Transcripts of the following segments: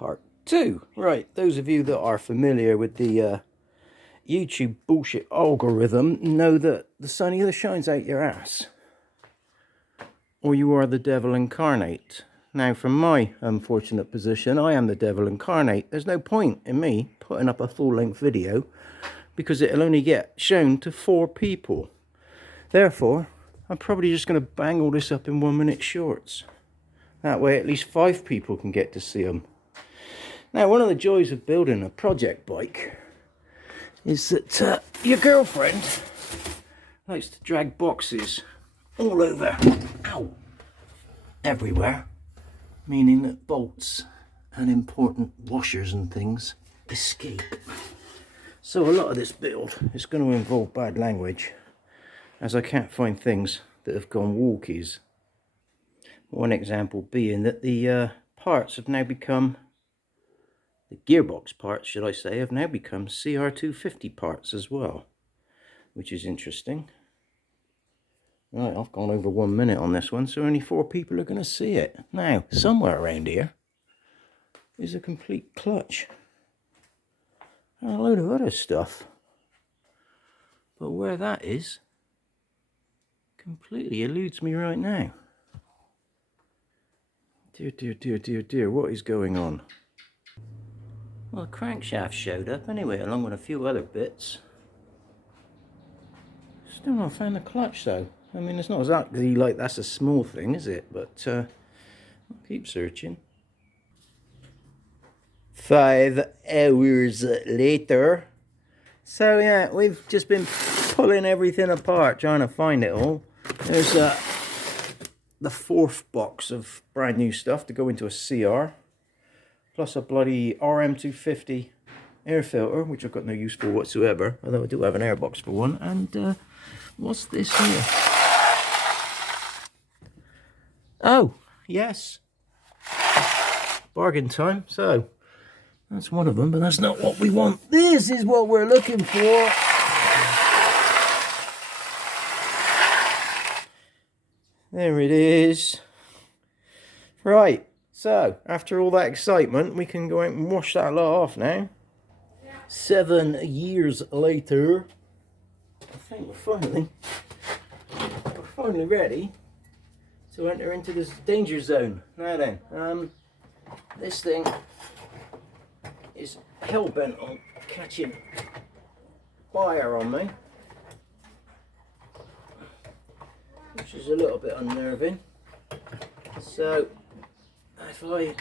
part 2. Right, those of you that are familiar with the YouTube bullshit algorithm know that the sun either shines out your ass or you are the devil incarnate. Now, from my unfortunate position, I am the devil incarnate. There's no point in me putting up a full-length video because it'll only get shown to 4 people. Therefore, I'm probably just going to bang all this up in 1-minute shorts. That way at least 5 people can get to see them. Now, one of the joys of building a project bike is that your girlfriend likes to drag boxes all over, ow, everywhere, meaning that bolts and important washers and things escape. So a lot of this build is going to involve bad language, as I can't find things that have gone walkies. One example being that the parts have now become, the gearbox parts should I say, have now become CR250 parts as well, which is interesting. Right, I've gone over 1 minute on this one, so only 4 people are going to see it. Now, somewhere around here is a complete clutch and a load of other stuff. But where that is completely eludes me right now. Dear, dear, dear, dear, dear, what is going on? Well, the crankshaft showed up anyway, along with a few other bits. Still not found the clutch though. I mean, it's not exactly like that's a small thing, is it? But I'll keep searching. 5 hours later. So yeah, we've just been pulling everything apart, trying to find it all. There's the 4th box of brand new stuff to go into a CR. Plus a bloody RM250 air filter, which I've got no use for whatsoever. Although I do have an airbox for one. And what's this here? Oh, yes. Bargain time. So, that's one of them, but that's not what we want. This is what we're looking for. There it is. Right, so, after all that excitement, we can go out and wash that lot off now. 7 years later, I think we're finally ready to enter into this danger zone. Now then, this thing is hell-bent on catching fire on me, which is a little bit unnerving. So if I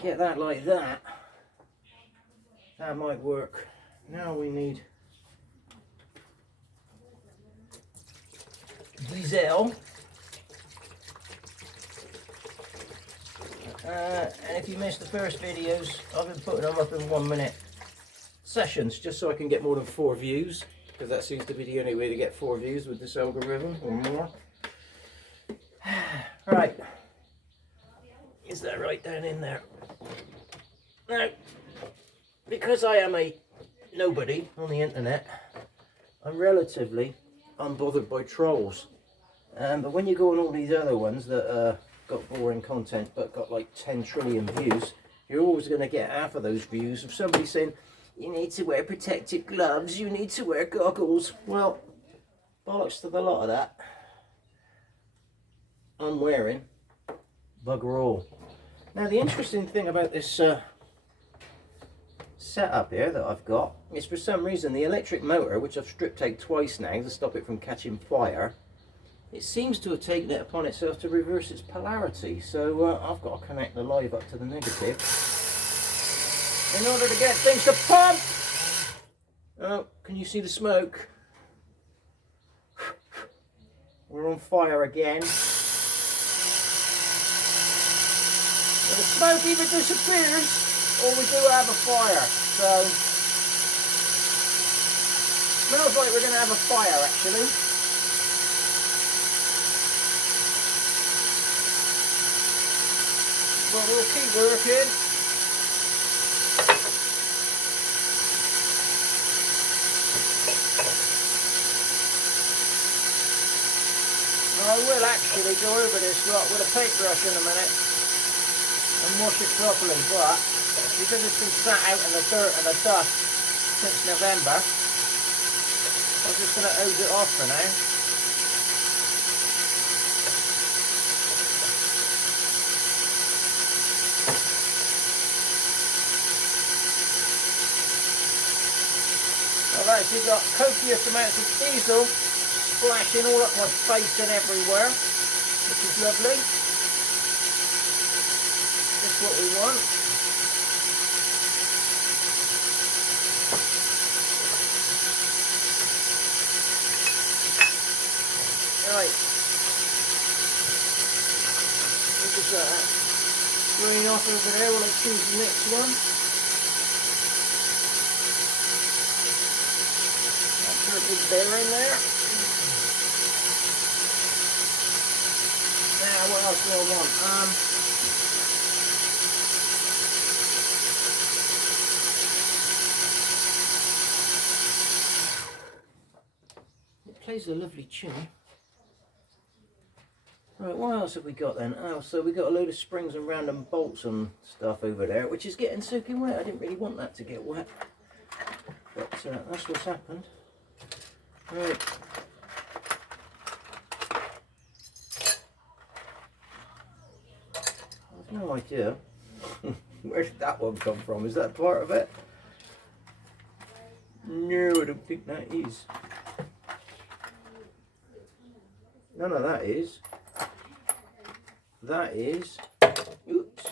get that like that, that might work. Now we need diesel. And if you missed the first videos, I've been putting them up in 1-minute sessions just so I can get more than 4 views, because that seems to be the only way to get 4 views with this algorithm, or more. Right, is that right down in there? Now, because I am a nobody on the internet, I'm relatively unbothered by trolls. But when you go on all these other ones that got boring content but got like 10 trillion views, you're always going to get half of those views of somebody saying, you need to wear protective gloves, you need to wear goggles. Well, bollocks to the lot of that. I'm wearing bugger all. Now the interesting thing about this setup here that I've got is, for some reason, the electric motor, which I've stripped out twice now to stop it from catching fire, it seems to have taken it upon itself to reverse its polarity. So I've got to connect the live up to the negative in order to get things to pump. Oh, can you see the smoke? We're on fire again. When the smoke even disappears, or we do have a fire. So, smells like we're going to have a fire actually. But we'll keep working. I will actually go over this lot with a paintbrush in a minute and wash it properly, but because it's been sat out in the dirt and the dust since November, I'm just going to hose it off for now. Alright, so you've got copious amounts of diesel splashing all up my face and everywhere, which is lovely. That's what we want. Right. Look at that. Going off over there while I choose the next one. That's a big bearing there. Now what else do I want? It plays a lovely tune. Right, what else have we got then? Oh, so we got a load of springs and random bolts and stuff over there, which is getting soaking wet. I didn't really want that to get wet, but that's what's happened. Right. I've no idea. Where did that one come from? Is that part of it? No, I don't think that is. None of that is. That is, oops,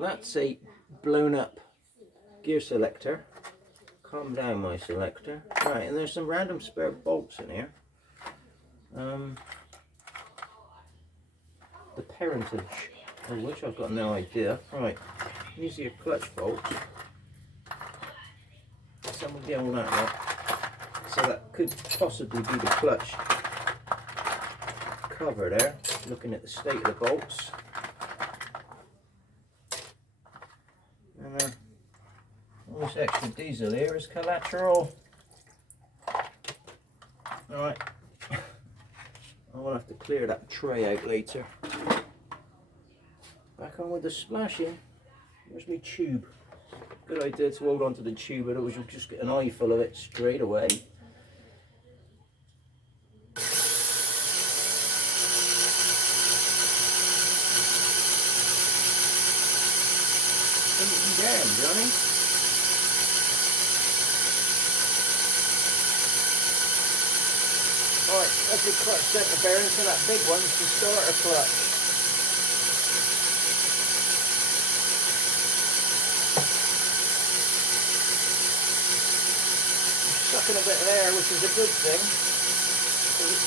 that's a blown up gear selector. Calm down, my selector. Right, and there's some random spare bolts in here. The parentage of which I've got no idea. Right, these are your clutch bolts. So we'll get all that out. So that could possibly be the clutch cover there. Looking at the state of the bolts. And all this extra diesel here is collateral. Alright, I'll have to clear that tray out later. Back on with the splashing. Where's my tube? Good idea to hold on to the tube, otherwise you'll just get an eye full of it straight away. Damn, Johnny. Alright, that's the clutch center bearing, so that big one's the starter clutch. I'm sucking a bit there, which is a good thing. It's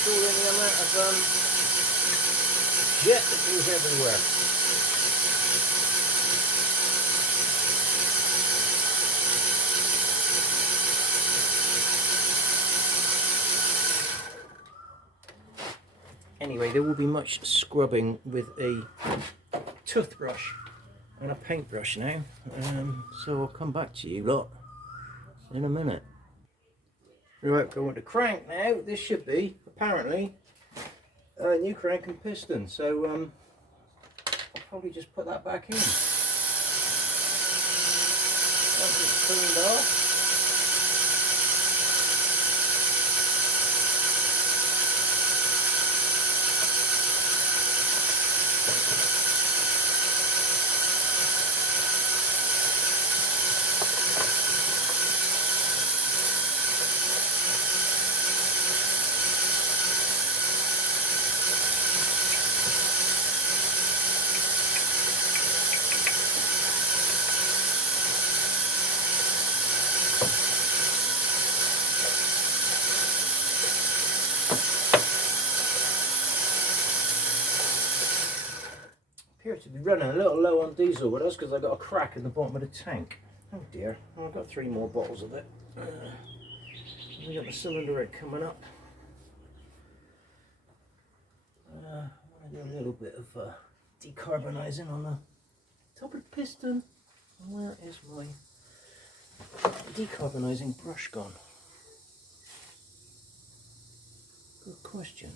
controlling the amount of jet that goes everywhere. Anyway, there will be much scrubbing with a toothbrush and a paintbrush now, so I'll come back to you lot in a minute. Right, going to crank now. This should be, apparently, a new crank and piston, so I'll probably just put that back in. Once it's cleaned off. Appear to be running a little low on diesel with us because I got a crack in the bottom of the tank. Oh dear, I've got 3 more bottles of it. We got the cylinder head coming up. I want to do a little bit of decarbonising on the top of the piston. Where is my decarbonising brush gone? Good question.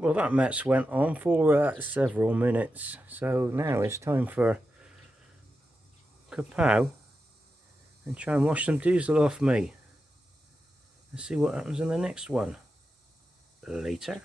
Well, that mess went on for several minutes, so now it's time for kapow and try and wash some diesel off me. Let's see what happens in the next one. Later.